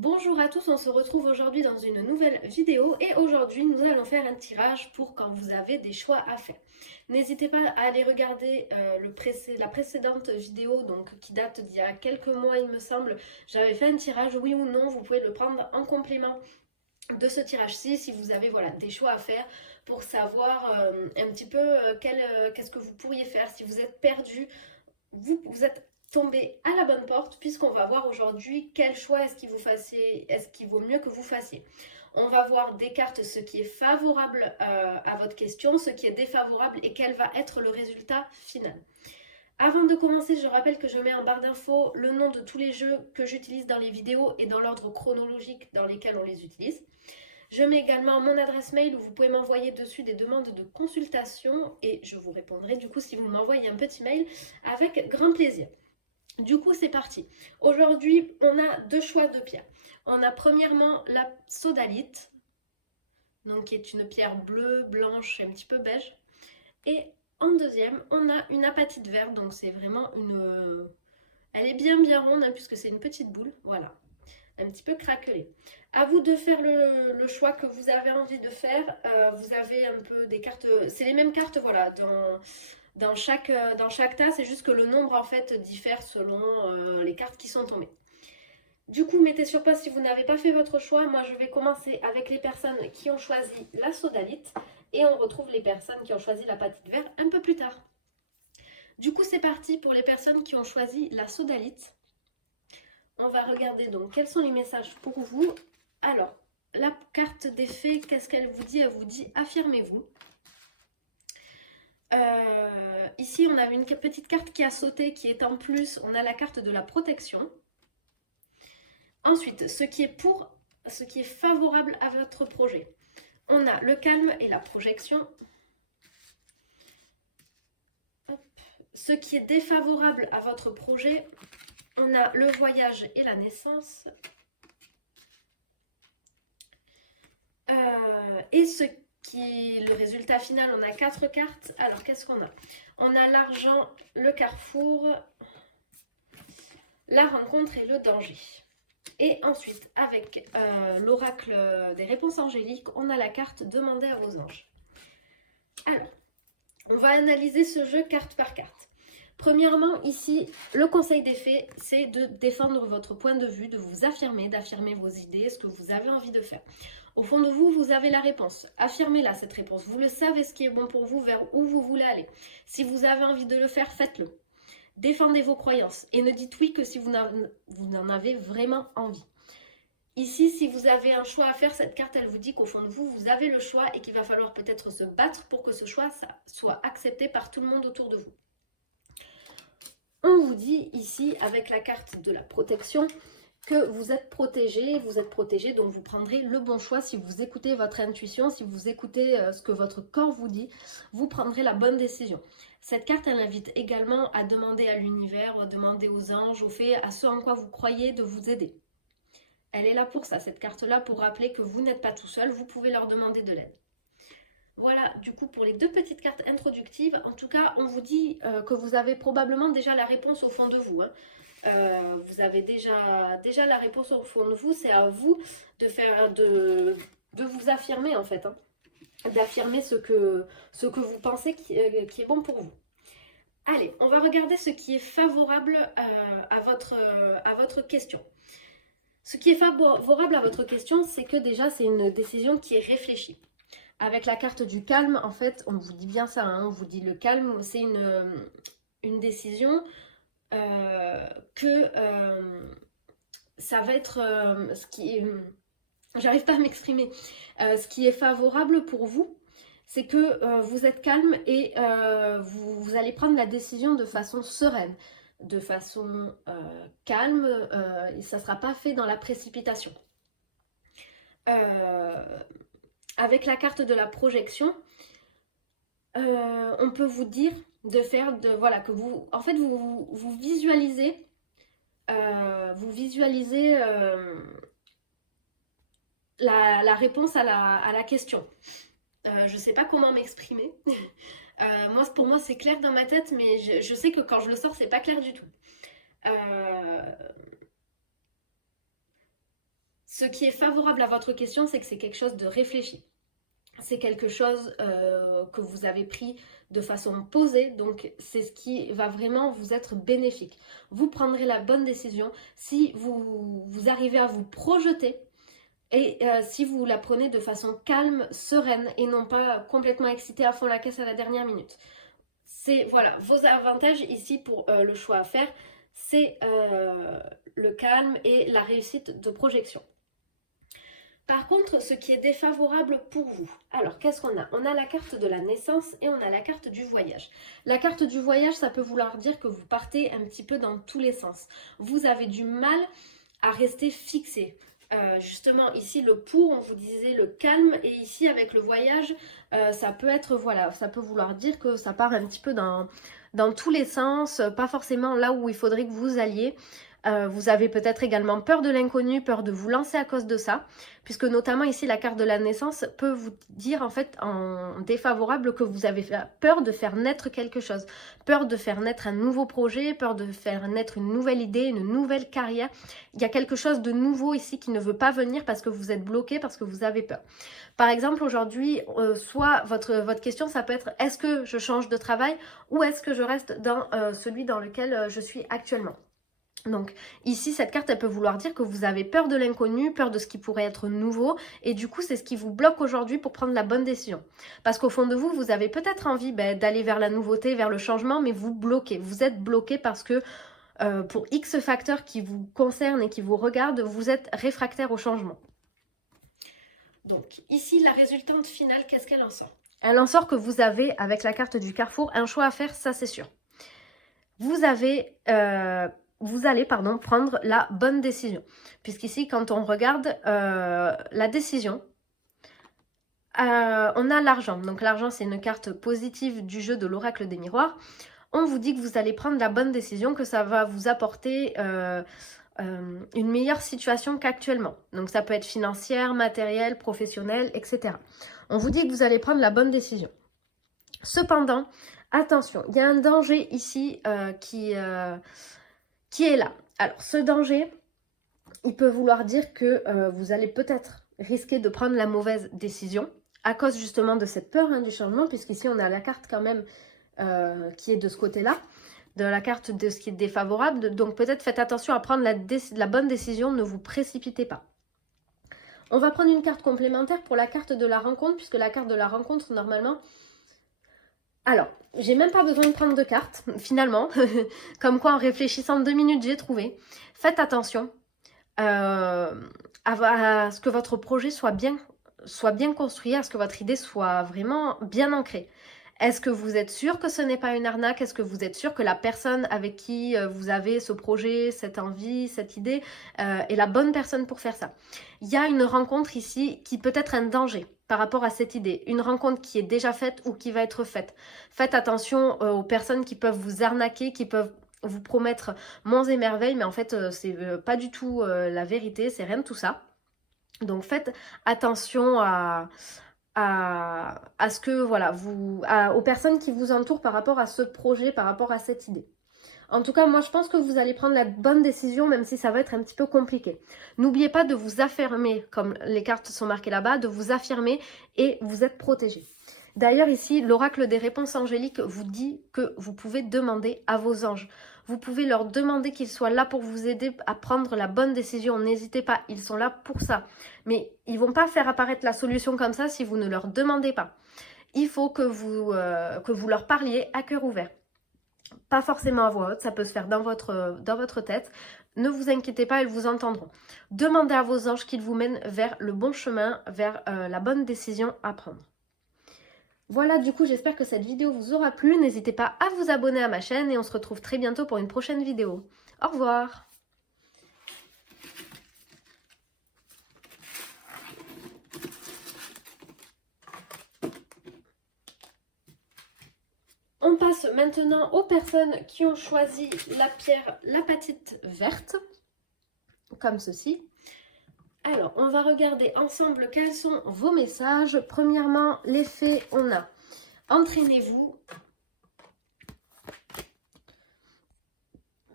Bonjour à tous, on se retrouve aujourd'hui dans une nouvelle vidéo et aujourd'hui nous allons faire un tirage pour quand vous avez des choix à faire. N'hésitez pas à aller regarder la précédente vidéo donc, qui date d'il y a quelques mois il me semble. J'avais fait un tirage, oui ou non, vous pouvez le prendre en complément de ce tirage-ci si vous avez voilà, des choix à faire pour savoir un petit peu qu'est-ce que vous pourriez faire si vous êtes perdu, vous êtes tombé à la bonne porte puisqu'on va voir aujourd'hui quel choix est-ce qu'il vaut mieux que vous fassiez. On va voir des cartes ce qui est favorable à votre question, ce qui est défavorable et quel va être le résultat final. Avant de commencer, je rappelle que je mets en barre d'infos le nom de tous les jeux que j'utilise dans les vidéos et dans l'ordre chronologique dans lesquels on les utilise. Je mets également mon adresse mail où vous pouvez m'envoyer dessus des demandes de consultation et je vous répondrai du coup si vous m'envoyez un petit mail avec grand plaisir. Du coup, c'est parti. Aujourd'hui, on a deux choix de pierre. On a premièrement la sodalite, donc qui est une pierre bleue, blanche, un petit peu beige. Et en deuxième, on a une apatite verte, donc c'est vraiment une... Elle est bien ronde, hein, puisque c'est une petite boule, voilà, un petit peu craquelée. À vous de faire le choix que vous avez envie de faire. Vous avez un peu des cartes, c'est les mêmes cartes, voilà, dans chaque tas, c'est juste que le nombre en fait diffère selon les cartes qui sont tombées. Du coup, mettez sur pause si vous n'avez pas fait votre choix. Moi, je vais commencer avec les personnes qui ont choisi la sodalite et on retrouve les personnes qui ont choisi la patite verte un peu plus tard. Du coup, c'est parti pour les personnes qui ont choisi la sodalite. On va regarder donc quels sont les messages pour vous. Alors, la carte des fées, qu'est-ce qu'elle vous dit? Elle vous dit affirmez-vous. Ici, on a une petite carte qui a sauté, qui est en plus, on a la carte de la protection. Ensuite, ce qui est favorable à votre projet. On a le calme et la projection. Hop. Ce qui est défavorable à votre projet, on a le voyage et la naissance. Et ce qui est le résultat final, on a 4 cartes. Alors, qu'est-ce qu'on a? On a l'argent, le carrefour, la rencontre et le danger. Et ensuite, avec l'oracle des réponses angéliques, on a la carte Demandez à vos anges. Alors, on va analyser ce jeu carte par carte. Premièrement, ici, le conseil des fées, c'est de défendre votre point de vue, de vous affirmer, d'affirmer vos idées, ce que vous avez envie de faire. Au fond de vous, vous avez la réponse. Affirmez-la, cette réponse. Vous le savez ce qui est bon pour vous, vers où vous voulez aller. Si vous avez envie de le faire, faites-le. Défendez vos croyances et ne dites oui que si vous n'en avez vraiment envie. Ici, si vous avez un choix à faire, cette carte, elle vous dit qu'au fond de vous, vous avez le choix et qu'il va falloir peut-être se battre pour que ce choix soit accepté par tout le monde autour de vous. On vous dit ici, avec la carte de la protection, que vous êtes protégé, donc vous prendrez le bon choix. Si vous écoutez votre intuition, si vous écoutez ce que votre corps vous dit, vous prendrez la bonne décision. Cette carte, elle invite également à demander à l'univers, à demander aux anges, aux fées, à ceux en quoi vous croyez de vous aider. Elle est là pour ça, cette carte-là, pour rappeler que vous n'êtes pas tout seul, vous pouvez leur demander de l'aide. Voilà, du coup, pour les deux petites cartes introductives, en tout cas, on vous dit que vous avez probablement déjà la réponse au fond de vous. Hein. Vous avez déjà la réponse au fond de vous, c'est à vous de vous affirmer en fait, hein. D'affirmer ce que vous pensez qui est bon pour vous. Allez, on va regarder ce qui est favorable à votre question. Ce qui est favorable à votre question, c'est que déjà c'est une décision qui est réfléchie. Avec la carte du calme, en fait, on vous dit bien ça, hein, on vous dit le calme, c'est une décision que ça va être ce qui est... J'arrive pas à m'exprimer. Ce qui est favorable pour vous, c'est que vous êtes calme et vous allez prendre la décision de façon sereine, de façon calme, et ça ne sera pas fait dans la précipitation. Avec la carte de la projection, on peut vous dire de faire voilà, que vous, en fait, vous visualisez, la réponse à la question. Je ne sais pas comment m'exprimer. Pour moi, c'est clair dans ma tête, mais je sais que quand je le sors, c'est pas clair du tout. Ce qui est favorable à votre question, c'est que c'est quelque chose de réfléchi. C'est quelque chose que vous avez pris de façon posée, donc c'est ce qui va vraiment vous être bénéfique. Vous prendrez la bonne décision si vous arrivez à vous projeter et si vous la prenez de façon calme, sereine et non pas complètement excitée à fond la caisse à la dernière minute. C'est voilà, vos avantages ici pour le choix à faire, c'est le calme et la réussite de projection. Par contre, ce qui est défavorable pour vous, alors qu'est-ce qu'on a? On a la carte de la naissance et on a la carte du voyage. La carte du voyage, ça peut vouloir dire que vous partez un petit peu dans tous les sens. Vous avez du mal à rester fixé. Justement, ici, le pour, on vous disait le calme, et ici, avec le voyage, ça peut être, voilà, ça peut vouloir dire que ça part un petit peu dans tous les sens, pas forcément là où il faudrait que vous alliez. Vous avez peut-être également peur de l'inconnu, peur de vous lancer à cause de ça, puisque notamment ici la carte de la naissance peut vous dire en fait en défavorable que vous avez peur de faire naître quelque chose, peur de faire naître un nouveau projet, peur de faire naître une nouvelle idée, une nouvelle carrière. Il y a quelque chose de nouveau ici qui ne veut pas venir parce que vous êtes bloqué, parce que vous avez peur. Par exemple aujourd'hui, soit votre question ça peut être est-ce que je change de travail ou est-ce que je reste dans celui dans lequel je suis actuellement. Donc ici, cette carte, elle peut vouloir dire que vous avez peur de l'inconnu, peur de ce qui pourrait être nouveau, et du coup, c'est ce qui vous bloque aujourd'hui pour prendre la bonne décision. Parce qu'au fond de vous, vous avez peut-être envie d'aller vers la nouveauté, vers le changement, mais vous bloquez. Vous êtes bloqué parce que pour X facteurs qui vous concernent et qui vous regardent, vous êtes réfractaire au changement. Donc ici, la résultante finale, qu'est-ce qu'elle en sort? Elle en sort que vous avez, avec la carte du carrefour, un choix à faire, ça c'est sûr. Vous allez prendre la bonne décision. Puisqu'ici, quand on regarde la décision, on a l'argent. Donc l'argent, c'est une carte positive du jeu de l'oracle des miroirs. On vous dit que vous allez prendre la bonne décision, que ça va vous apporter une meilleure situation qu'actuellement. Donc ça peut être financière, matérielle, professionnelle, etc. On vous dit que vous allez prendre la bonne décision. Cependant, attention, il y a un danger ici qui est là. Alors, ce danger, il peut vouloir dire que vous allez peut-être risquer de prendre la mauvaise décision à cause justement de cette peur du changement, puisqu'ici, on a la carte quand même qui est de ce côté-là, de la carte de ce qui est défavorable. Donc, peut-être faites attention à prendre la bonne décision, ne vous précipitez pas. On va prendre une carte complémentaire pour la carte de la rencontre, puisque la carte de la rencontre, normalement... Alors, j'ai même pas besoin de prendre de cartes, finalement. Comme quoi, en réfléchissant 2 minutes, j'ai trouvé. Faites attention à ce que votre projet soit bien construit, à ce que votre idée soit vraiment bien ancrée. Est-ce que vous êtes sûr que ce n'est pas une arnaque? Est-ce que vous êtes sûr que la personne avec qui vous avez ce projet, cette envie, cette idée est la bonne personne pour faire ça? Il y a une rencontre ici qui peut être un danger par rapport à cette idée. Une rencontre qui est déjà faite ou qui va être faite. Faites attention aux personnes qui peuvent vous arnaquer, qui peuvent vous promettre monts et merveilles, mais en fait, c'est pas du tout la vérité, c'est rien de tout ça. Donc faites attention à ce que, voilà, aux personnes qui vous entourent par rapport à ce projet, par rapport à cette idée. En tout cas, moi, je pense que vous allez prendre la bonne décision, même si ça va être un petit peu compliqué. N'oubliez pas de vous affirmer, comme les cartes sont marquées là-bas, de vous affirmer et vous êtes protégé. D'ailleurs, ici, l'oracle des réponses angéliques vous dit que vous pouvez demander à vos anges. Vous pouvez leur demander qu'ils soient là pour vous aider à prendre la bonne décision. N'hésitez pas, ils sont là pour ça. Mais ils ne vont pas faire apparaître la solution comme ça si vous ne leur demandez pas. Il faut que vous leur parliez à cœur ouvert. Pas forcément à voix haute, ça peut se faire dans votre tête. Ne vous inquiétez pas, ils vous entendront. Demandez à vos anges qu'ils vous mènent vers le bon chemin, vers la bonne décision à prendre. Voilà, du coup, j'espère que cette vidéo vous aura plu. N'hésitez pas à vous abonner à ma chaîne et on se retrouve très bientôt pour une prochaine vidéo. Au revoir! On passe maintenant aux personnes qui ont choisi la pierre l'apatite verte, comme ceci. Alors, on va regarder ensemble quels sont vos messages. Premièrement, l'effet, on a entraînez-vous,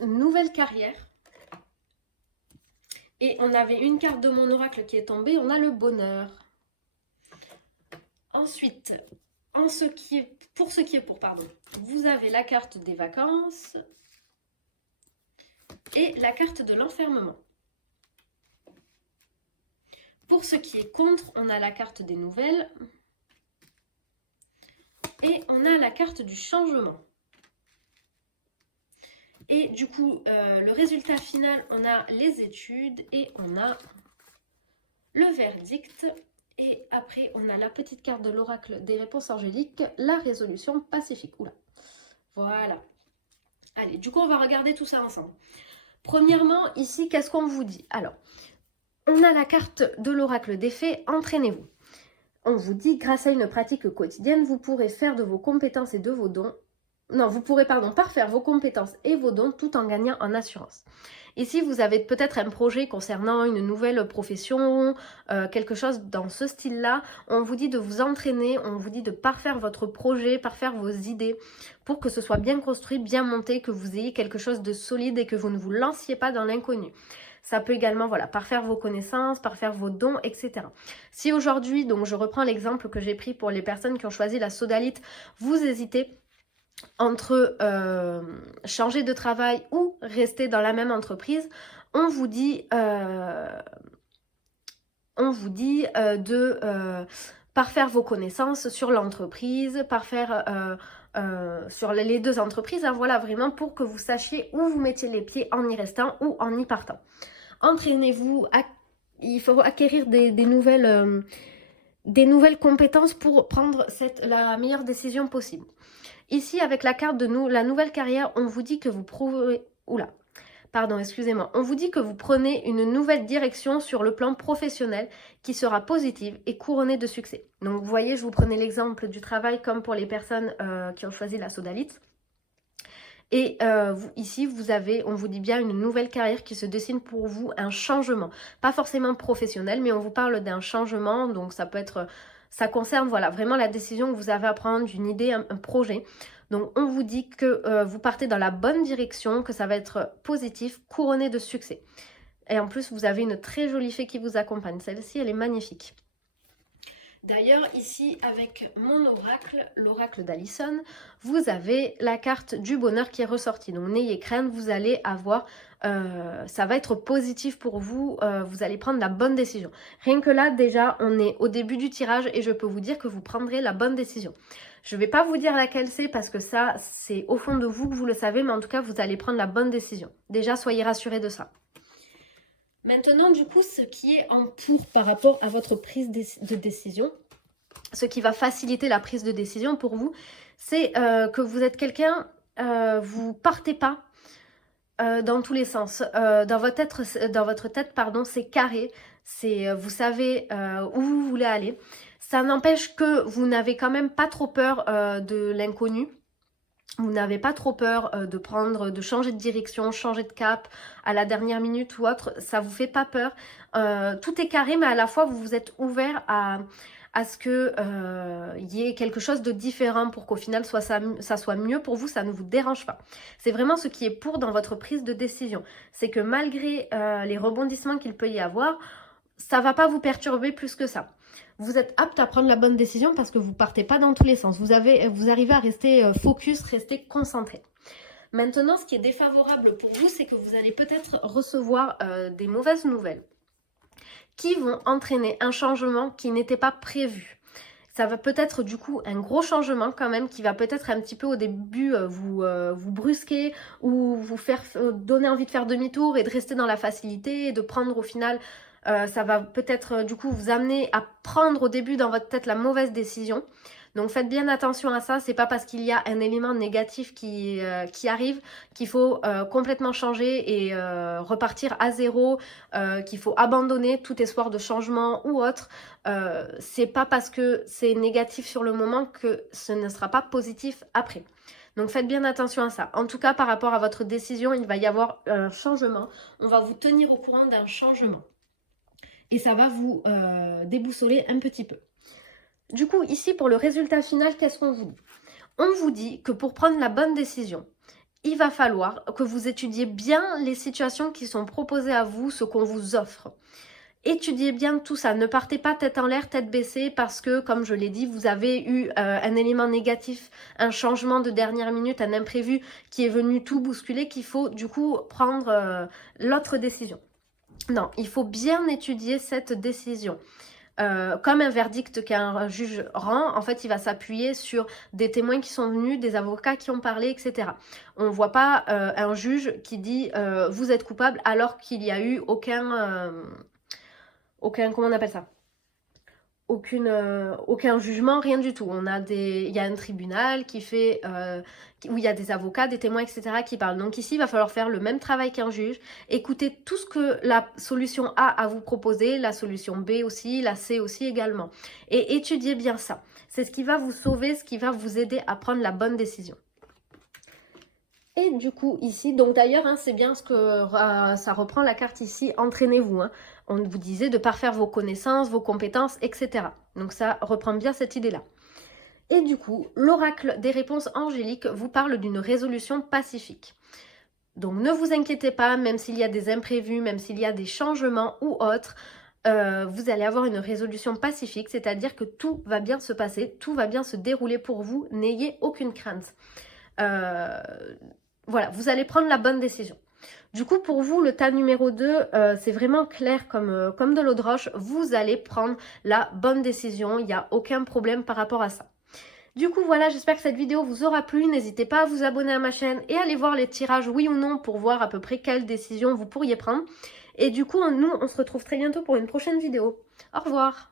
nouvelle carrière Et on avait une carte de mon oracle qui est tombée, on a le bonheur. Ensuite, pour ce qui est pour, vous avez la carte des vacances et la carte de l'enfermement. Pour ce qui est contre, on a la carte des nouvelles et on a la carte du changement. Et du coup, le résultat final, on a les études et on a le verdict. Et après, on a la petite carte de l'oracle des réponses angéliques, la résolution pacifique. Oula. Voilà. Allez, du coup, on va regarder tout ça ensemble. Premièrement, ici, qu'est-ce qu'on vous dit? Alors, on a la carte de l'oracle des fées, entraînez-vous. On vous dit, grâce à une pratique quotidienne, vous pourrez faire de vos compétences et de vos dons... Non, vous pourrez, parfaire vos compétences et vos dons tout en gagnant en assurance. Ici, vous avez peut-être un projet concernant une nouvelle profession, quelque chose dans ce style-là. On vous dit de vous entraîner, on vous dit de parfaire votre projet, parfaire vos idées pour que ce soit bien construit, bien monté, que vous ayez quelque chose de solide et que vous ne vous lanciez pas dans l'inconnu. Ça peut également, voilà, parfaire vos connaissances, parfaire vos dons, etc. Si aujourd'hui, donc je reprends l'exemple que j'ai pris pour les personnes qui ont choisi la sodalite, vous hésitez entre changer de travail ou rester dans la même entreprise, on vous dit de parfaire vos connaissances sur l'entreprise, parfaire sur les deux entreprises, hein, voilà, vraiment pour que vous sachiez où vous mettiez les pieds en y restant ou en y partant. Entraînez-vous, il faut acquérir des nouvelles compétences pour prendre la meilleure décision possible. Ici, avec la carte de la nouvelle carrière, on vous dit que vous on vous dit que vous prenez une nouvelle direction sur le plan professionnel qui sera positive et couronnée de succès. Donc, vous voyez, je vous prenais l'exemple du travail comme pour les personnes qui ont choisi la sodalite. Et ici, on vous dit bien une nouvelle carrière qui se dessine pour vous, un changement. Pas forcément professionnel, mais on vous parle d'un changement, donc ça peut être... Ça concerne voilà, vraiment la décision que vous avez à prendre, une idée, un projet. Donc on vous dit que vous partez dans la bonne direction, que ça va être positif, couronné de succès. Et en plus, vous avez une très jolie fée qui vous accompagne. Celle-ci, elle est magnifique. D'ailleurs, ici, avec mon oracle, l'oracle d'Alison, vous avez la carte du bonheur qui est ressortie. Donc, n'ayez crainte, vous allez avoir... ça va être positif pour vous, vous allez prendre la bonne décision. Rien que là, déjà, on est au début du tirage et je peux vous dire que vous prendrez la bonne décision. Je ne vais pas vous dire laquelle c'est parce que ça, c'est au fond de vous que vous le savez, mais en tout cas, vous allez prendre la bonne décision. Déjà, soyez rassurés de ça. Maintenant, du coup, ce qui est en pour par rapport à votre prise de décision, ce qui va faciliter la prise de décision pour vous, c'est que vous êtes quelqu'un, vous partez pas dans tous les sens. Dans votre tête, pardon, c'est carré, vous savez où vous voulez aller. Ça n'empêche que vous n'avez quand même pas trop peur de l'inconnu. Vous n'avez pas trop peur de changer de direction, changer de cap à la dernière minute ou autre. Ça vous fait pas peur. Tout est carré, mais à la fois, vous vous êtes ouvert à ce que y ait quelque chose de différent pour qu'au final, ça soit mieux pour vous, ça ne vous dérange pas. C'est vraiment ce qui est pour dans votre prise de décision. C'est que malgré les rebondissements qu'il peut y avoir, ça ne va pas vous perturber plus que ça. Vous êtes apte à prendre la bonne décision parce que vous ne partez pas dans tous les sens. Vous arrivez à rester focus, rester concentré. Maintenant, ce qui est défavorable pour vous, c'est que vous allez peut-être recevoir des mauvaises nouvelles qui vont entraîner un changement qui n'était pas prévu. Ça va peut-être du coup un gros changement quand même qui va peut-être un petit peu au début vous brusquer ou vous faire donner envie de faire demi-tour et de rester dans la facilité et de prendre au final... ça va peut-être du coup vous amener à prendre au début dans votre tête la mauvaise décision. Donc faites bien attention à ça, c'est pas parce qu'il y a un élément négatif qui arrive qu'il faut complètement changer et repartir à zéro, qu'il faut abandonner tout espoir de changement ou autre. C'est pas parce que c'est négatif sur le moment que ce ne sera pas positif après. Donc faites bien attention à ça. En tout cas, par rapport à votre décision, il va y avoir un changement. On va vous tenir au courant d'un changement. Et ça va vous déboussoler un petit peu. Du coup, ici, pour le résultat final, qu'est-ce qu'on vous dit? On vous dit que pour prendre la bonne décision, il va falloir que vous étudiez bien les situations qui sont proposées à vous, ce qu'on vous offre. Étudiez bien tout ça, ne partez pas tête en l'air, tête baissée, parce que, comme je l'ai dit, vous avez eu un élément négatif, un changement de dernière minute, un imprévu qui est venu tout bousculer, qu'il faut du coup prendre l'autre décision. Non, il faut bien étudier cette décision. Comme un verdict qu'un juge rend, en fait, il va s'appuyer sur des témoins qui sont venus, des avocats qui ont parlé, etc. On ne voit pas un juge qui dit vous êtes coupable alors qu'il n'y a eu aucun, comment on appelle ça, aucun jugement, rien du tout. Il y a un tribunal qui fait, où il y a des avocats, des témoins, etc. qui parlent. Donc ici, il va falloir faire le même travail qu'un juge, écouter tout ce que la solution A à vous proposer, la solution B aussi, la C aussi également. Et étudiez bien ça. C'est ce qui va vous sauver, ce qui va vous aider à prendre la bonne décision. Et du coup ici, donc d'ailleurs hein, c'est bien ce que ça reprend la carte ici, entraînez-vous. Hein. On vous disait de parfaire vos connaissances, vos compétences, etc. Donc ça reprend bien cette idée-là. Et du coup, l'oracle des réponses angéliques vous parle d'une résolution pacifique. Donc ne vous inquiétez pas, même s'il y a des imprévus, même s'il y a des changements ou autres, vous allez avoir une résolution pacifique, c'est-à-dire que tout va bien se passer, tout va bien se dérouler pour vous, n'ayez aucune crainte. Voilà, vous allez prendre la bonne décision. Du coup, pour vous, le tas numéro 2, c'est vraiment clair comme de l'eau de roche. Vous allez prendre la bonne décision. Il n'y a aucun problème par rapport à ça. Du coup, voilà, j'espère que cette vidéo vous aura plu. N'hésitez pas à vous abonner à ma chaîne et aller voir les tirages, oui ou non, pour voir à peu près quelle décision vous pourriez prendre. Et du coup, nous, on se retrouve très bientôt pour une prochaine vidéo. Au revoir!